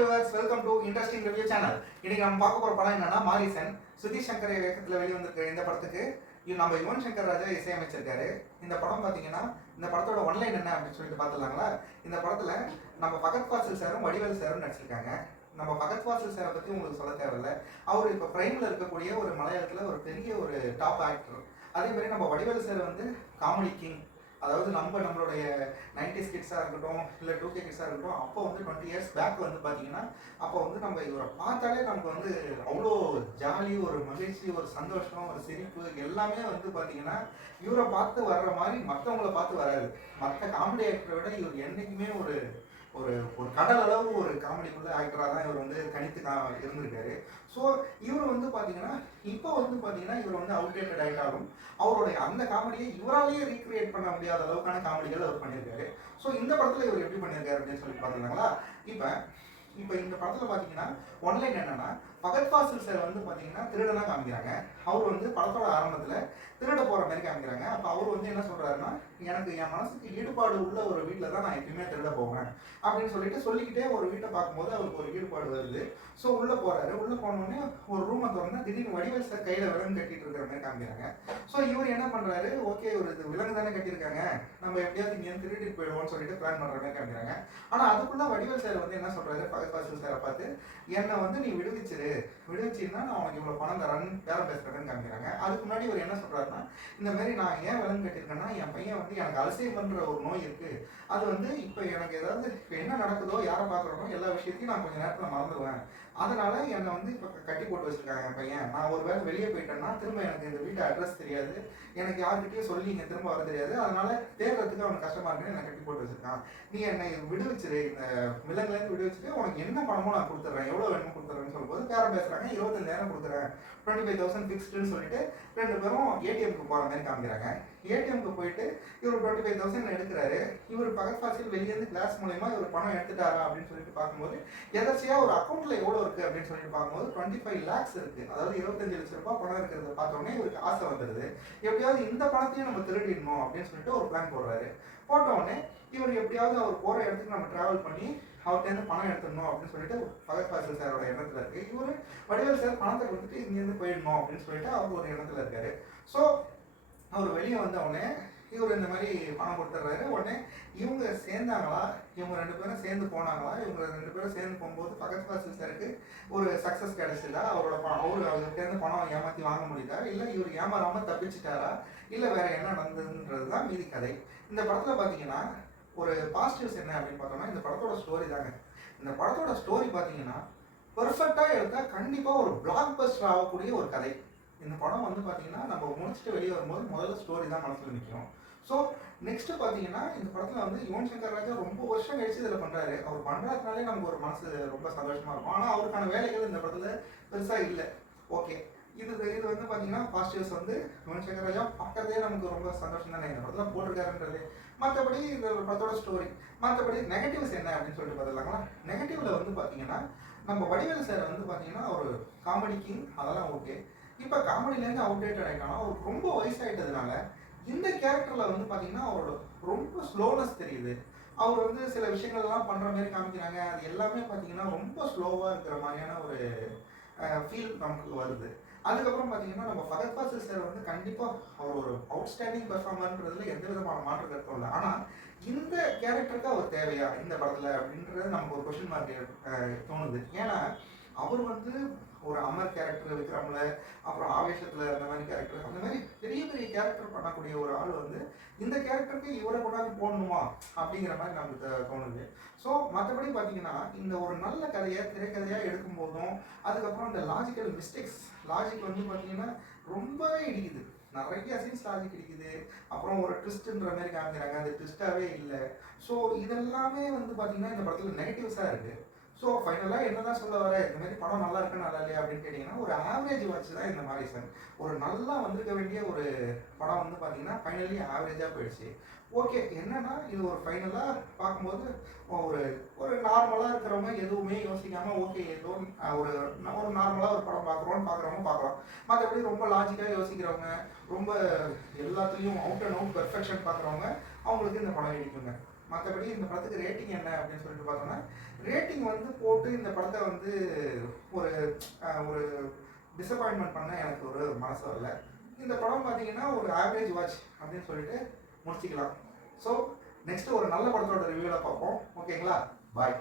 Viewers, welcome to interesting review channel. இன்னைக்கு நம்ம பார்க்க போற படம் என்னன்னா மாரிசன். சுதீஷ் சங்கர் இயக்கத்தில் வெளிவந்திருக்கிற இந்த படத்துக்கு நம்ம யுவன் சங்கர் ராஜா இசையமைச்சிருக்காரு. இந்த படம் பார்த்தீங்கன்னா இந்த படத்தோட ஒன்லைன் என்ன அப்படின்னு சொல்லிட்டு பார்த்துலாங்களா. இந்த படத்துல நம்ம பகத் ஃபாசில் சாரும் வடிவேல் சாரும் நடிச்சிருக்காங்க. நம்ம பகத் ஃபாசில் சாரை பற்றி உங்களுக்கு சொல்ல தேவையில்லை. அவர் இப்போ பிரைமில் இருக்கக்கூடிய ஒரு மலையாளத்தில் ஒரு பெரிய ஒரு டாப் ஆக்டர். அதே மாதிரி நம்ம வடிவேல் சார் வந்து காமெடி கிங். அதாவது நம்மளுடைய 90s கிட்ஸாக இருக்கட்டும், இல்லை 2K கிட்ஸாக இருக்கட்டும், அப்போ வந்து 20 இயர்ஸ் பேக் வந்து பார்த்தீங்கன்னா அப்போ வந்து நம்ம இவரை பார்த்தாலே நமக்கு வந்து அவ்வளோ ஜாலி, ஒரு மகிழ்ச்சி, ஒரு சந்தோஷம், ஒரு சிரிப்பு எல்லாமே வந்து பார்த்தீங்கன்னா இவரை பார்த்து வர்ற மாதிரி மற்றவங்கள பார்த்து வராது. மற்ற காமெடி ஆக்டரை விட இவர் என்றைக்குமே ஒரு ஒரு ஒரு கடல் அளவு ஒரு காமெடிக்குள்ள ஆக்டராக தான் இவர் வந்து கணித்து இருந்திருக்காரு. ஸோ இவர் வந்து பார்த்தீங்கன்னா இப்போ வந்து பார்த்தீங்கன்னா இவர் வந்து அவுடேட்டட் ஆகிட்டாலும் அவருடைய அந்த காமெடியை இவராலேயே ரீக்ரியேட் பண்ண முடியாத அளவுக்கான காமெடிகள் அவர் பண்ணியிருக்காரு. ஸோ இந்த படத்தில் இவர் எப்படி பண்ணியிருக்காரு அப்படின்னு சொல்லி பார்த்துருந்தாங்களா. இப்போ இந்த படத்தில் பார்த்தீங்கன்னா ஒன்லைன் என்னன்னா, பகத் ஃபாசில் சார் வந்து பார்த்தீங்கன்னா திருடனா காமிக்கிறாங்க. அவர் வந்து படத்தோட ஆரம்பத்தில் திருட போகிற மாதிரி காமிக்கிறாங்க. அப்போ அவர் வந்து என்ன சொல்கிறாருன்னா, எனக்கு என் மனசுக்கு ஈடுபாடு உள்ள ஒரு வீட்டில் தான் நான் எப்பயுமே திருட போவேன் அப்படின்னு சொல்லிக்கிட்டே ஒரு வீட்டை பார்க்கும்போது அவருக்கு ஒரு ஈடுபாடு வருது. ஸோ உள்ளே போகிறாரு. உள்ளே போனோடனே ஒரு ரூமை திறந்தா திடீர்னு வடிவேல் சார் கையில் விலங்கு கட்டிட்டு இருக்கிற மாதிரி காமிக்கிறாங்க. ஸோ இவர் என்ன பண்ணுறாரு, ஓகே ஒரு இது விலங்கு தானே கட்டியிருக்காங்க, நம்ம எப்படியாவது இங்கேருந்து திருடிட்டு போயிடுவோம்னு சொல்லிட்டு பிளான் பண்ணுற மாதிரி காமிக்கிறாங்க. ஆனால் அதுக்குள்ளே வடிவேல் சார் வந்து என்ன சொல்கிறாரு, பகத் ஃபாசில் சாரை பார்த்து என்னை வந்து நீ விடுவிச்சிருந்தா நான் உனக்கு இவ்வளோ பணம் தரேன்னு பேரம் பேசுகிறேன்னு காமிக்கிறாங்க. அதுக்கு முன்னாடி இவர் என்ன சொல்கிறாருன்னா, இந்த மாதிரி நான் ஏன் விலங்கு கட்டியிருக்கேன்னா, என் பையன் வந்து எனக்கு அல்சைமர்ன்ற ஒரு நோய் இருக்குது. அது வந்து இப்போ எனக்கு ஏதாவது இப்போ என்ன நடக்குதோ, யாரை பார்க்குறனோ எல்லா விஷயத்தையும் நான் கொஞ்சம் நேரத்தில் மறந்துடுவேன். அதனால என்னை வந்து இப்போ கட்டி போட்டு வச்சிருக்காங்க என் பையன். நான் ஒரு வேளை வெளியே போயிட்டேன்னா திரும்ப எனக்கு இந்த வீட்டு அட்ரஸ் தெரியாது, எனக்கு யார்கிட்டயும் சொல்லி இங்கே திரும்ப வர தெரியாது. அதனால தேடுறதுக்கு அவனுக்கு கஷ்டமா இருக்குன்னு என்னை கட்டி போட்டு வச்சிருக்கான். நீ என்னை விடுவிச்சிரு, இந்த விலங்குலேருந்து விடுவிச்சுட்டு உனக்கு என்ன பணமோ நான் கொடுத்துட்றேன், எவ்வளோ வேணுமோ கொடுத்துட்றேன்னு சொல்லும்போது பேரம் பேசுறாங்க. 25,000 கொடுக்குறேன், 25,000 ஃபிக்ஸ்டுன்னு சொல்லிட்டு ரெண்டு பேரும் ஏடிஎம்க்கு போகிற மாதிரி காமிக்கிறாங்க. ஏடிஎம்க்கு போயிட்டு இவர் 25,000 எடுக்கிறாரு. இவர் பகத் ஃபாசில் வெளியேருந்து கிளாஸ் மூலயமா இவர் பணம் எடுத்துட்டாரா அப்படின்னு சொல்லிட்டு பார்க்கும்போது எதாச்சியா ஒரு அக்கௌண்ட்ல எவ்வளோ இருக்கு அப்படின்னு சொல்லிட்டு பார்க்கும்போது 25 lakhs இருக்கு. அதாவது 25 லட்சம் ரூபாய் பணம் இருக்கிறத பார்த்தோன்னே இவருக்கு ஆசை வந்துடுது. எப்படியாவது இந்த பணத்தையும் நம்ம திருடிடணும் அப்படின்னு சொல்லிட்டு ஒரு பிளான் போடுறாரு. போட்ட உடனே இவர் எப்படியாவது அவர் போகிற இடத்துக்கு நம்ம டிராவல் பண்ணி அவர்கிட்ட பணம் எடுத்துடணும் அப்படின்னு சொல்லிட்டு பகத் ஃபாசில் சாரோட எண்ணத்துல இருக்கு. இவர் வடிவேல் சார் பணத்தை கொடுத்துட்டு இங்கேருந்து போயிடணும் அப்படின்னு சொல்லிட்டு அவர் ஒரு எண்ணத்துல இருக்காரு. ஸோ அவர் வெளியே வந்த உடனே இவர் இந்த மாதிரி பணம் கொடுத்துட்றாரு. உடனே இவங்க சேர்ந்தாங்களா, இவங்க ரெண்டு பேரும் சேர்ந்து போனாங்களா, இவங்க ரெண்டு பேரும் சேர்ந்து போகும்போது பகத் ஃபாசில் சாருக்கு ஒரு சக்ஸஸ் கிடைச்சதா, அவர்கிட்ட பணம் ஏமாற்றி வாங்க முடியுதா, இல்லை இவர் ஏமாறாமல் தப்பிச்சிட்டாரா, இல்லை வேற என்ன நடந்ததுன்றது தான் மீதி கதை. இந்த படத்தில் பார்த்தீங்கன்னா ஒரு பாசிட்டிவ்ஸ் என்ன அப்படின்னு பார்த்தோம்னா, இந்த படத்தோட ஸ்டோரி தாங்க. இந்த படத்தோட ஸ்டோரி பார்த்தீங்கன்னா பெர்ஃபெக்டாக எடுத்தால் கண்டிப்பாக ஒரு பிளாக் பஸ்டர் ஆகக்கூடிய ஒரு கதை. இந்த படம் வந்து பார்த்தீங்கன்னா நம்ம முடிச்சுட்டு வெளியே வரும்போது முதல்ல ஸ்டோரி தான் மனசில் நிற்கும். ஸோ நெக்ஸ்ட் பார்த்தீங்கன்னா இந்த படத்தில் வந்து யுவன் சங்கர் ராஜா ரொம்ப வருஷம் கழிச்சு இதில் பண்ணுறாரு. அவர் பண்ணுறதுனாலே நமக்கு ஒரு மனசு ரொம்ப சந்தோஷமாக இருக்கும். ஆனால் அவருக்கான வேலைகள் இந்த படத்தில் பெருசாக இல்லை. ஓகே, இது வந்து பார்த்தீங்கன்னா பாசிட்டிவ்ஸ் வந்து யுவன் சங்கர் ராஜா பார்க்கறதே நமக்கு ரொம்ப சந்தோஷம் தானே இந்த படத்தில் போட்டிருக்காருன்றது. மற்றபடி இந்த படத்தோட ஸ்டோரி, மற்றபடி நெகட்டிவ்ஸ் என்ன அப்படின்னு சொல்லிட்டு பார்த்துலாங்களா. நெகட்டிவ்ல வந்து பார்த்தீங்கன்னா நம்ம வடிவேல் சார் வந்து பார்த்தீங்கன்னா ஒரு காமெடி கிங், அதெல்லாம் ஓகே. இப்போ காமெடியிலேருந்து அவுடேட்டட் ஆகிட்டானா அவருக்கு ரொம்ப வயசாகிட்டதுனால இந்த கேரக்டரில் வந்து பார்த்தீங்கன்னா அவரோட ரொம்ப ஸ்லோனஸ் தெரியுது. அவர் வந்து சில விஷயங்கள்லாம் பண்ணுற மாதிரி காமிக்கிறாங்க. அது எல்லாமே பார்த்தீங்கன்னா ரொம்ப ஸ்லோவாக இருக்கிற மாதிரியான ஒரு ஃபீல் நமக்கு வருது. அதுக்கப்புறம் பார்த்தீங்கன்னா நம்ம பகத் ஃபாசில் சார் வந்து கண்டிப்பாக அவர் ஒரு அவுட்ஸ்டாண்டிங் பெர்ஃபார்மர்ன்றதுல எந்த விதமான மாற்று கருத்தும் இல்லை. ஆனால் இந்த கேரக்டருக்கு அவர் தேவையா இந்த படத்தில் அப்படின்றது நமக்கு ஒரு கொஸ்டின் மார்க் தோணுது. ஏன்னா அவர் வந்து ஒரு அமர் கேரக்டர், விக்ரம்ல, அப்புறம் ஆவேசத்தில் அந்த மாதிரி கேரக்டர், அந்த மாதிரி பெரிய பெரிய கேரக்டர் பண்ணக்கூடிய ஒரு ஆள் வந்து இந்த கேரக்டருக்கு இவரை கொண்டாந்து போடணுமா அப்படிங்கிற மாதிரி நமக்கு தோணுது. ஸோ மற்றபடி பார்த்தீங்கன்னா இந்த ஒரு நல்ல கதையை திரைக்கதையாக எடுக்கும் போதும் அதுக்கப்புறம் இந்த லாஜிக்கல் மிஸ்டேக்ஸ், லாஜிக் வந்து பார்த்தீங்கன்னா ரொம்பவே இடிக்குது. நிறைய சீன்ஸ் லாஜிக் இடிக்குது. அப்புறம் ஒரு ட்விஸ்ட்ன்ற மாதிரி காமிக்கிறாங்க, அது ட்விஸ்டாகவே இல்லை. ஸோ இதெல்லாமே வந்து பார்த்தீங்கன்னா இந்த படத்தில் நெகட்டிவ்ஸாக இருக்குது. ஸோ ஃபைனலாக என்ன தான் சொல்ல வர, இந்த மாதிரி படம் நல்லா இருக்கு நல்லா இல்லையா அப்படின்னு கேட்டிங்கன்னா ஒரு ஆவரேஜ் வச்சு தான் இந்த மாரிசன். ஒரு நல்லா வந்திருக்க வேண்டிய ஒரு படம் வந்து பார்த்தீங்கன்னா ஃபைனலி ஆவரேஜாக போயிடுச்சு. ஓகே, என்னன்னா இது ஒரு ஃபைனலாக பார்க்கும்போது ஒரு ஒரு நார்மலாக இருக்கிறவங்க எதுவுமே யோசிக்காமல் ஓகே ஏதோ ஒரு ஒரு நார்மலாக ஒரு படம் பார்க்குறவங்க பார்க்கலாம். மற்றபடி ரொம்ப லாஜிக்காக யோசிக்கிறவங்க, ரொம்ப எல்லாத்துலேயும் அவுட் அண்ட் அவுட் பெர்ஃபெக்ஷன் பார்க்குறவங்க அவங்களுக்கு இந்த படம் இடிக்குங்க. மற்றபடி இந்த படத்துக்கு ரேட்டிங் என்ன அப்படின்னு சொல்லிட்டு பார்த்தோம்னா, ரேட்டிங் வந்து போட்டு இந்த படத்தை வந்து ஒரு ஒரு டிசப்பாயின்மெண்ட் பண்ண எனக்கு ஒரு மனசு வரல. இந்த படம் பார்த்தீங்கன்னா ஒரு ஆவரேஜ் வாட்ச் அப்படின்னு சொல்லிட்டு முடிச்சுக்கலாம். ஸோ நெக்ஸ்ட் ஒரு நல்ல படத்தோட ரிவ்யூவில் பார்ப்போம். ஓகேங்களா? பாய்.